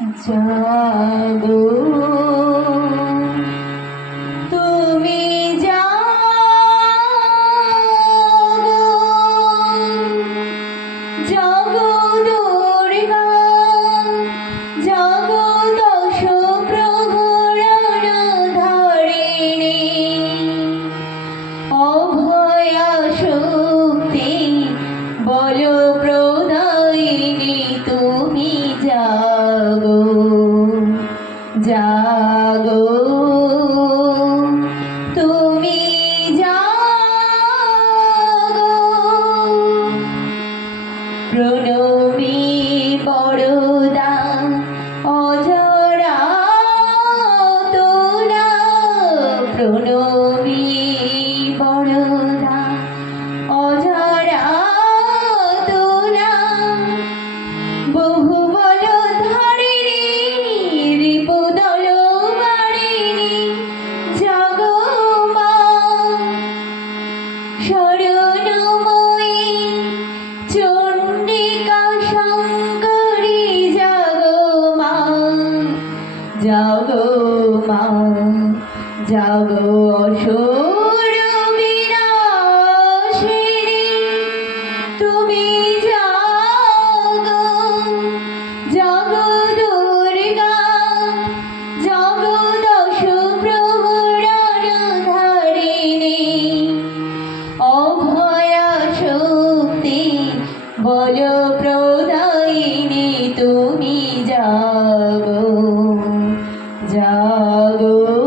জাদু জাগো। তুমি জাগো। প্রণমী বড়দা অজরা তোরা প্রণমী বড়দা অজরা তোরা বহু যাও গো মা যাও গো অসুর তুমি যাও গো যাও গো দুর্গা যাও অভয়া শক্তি বল প্রদায়িনী তুমি যাও গো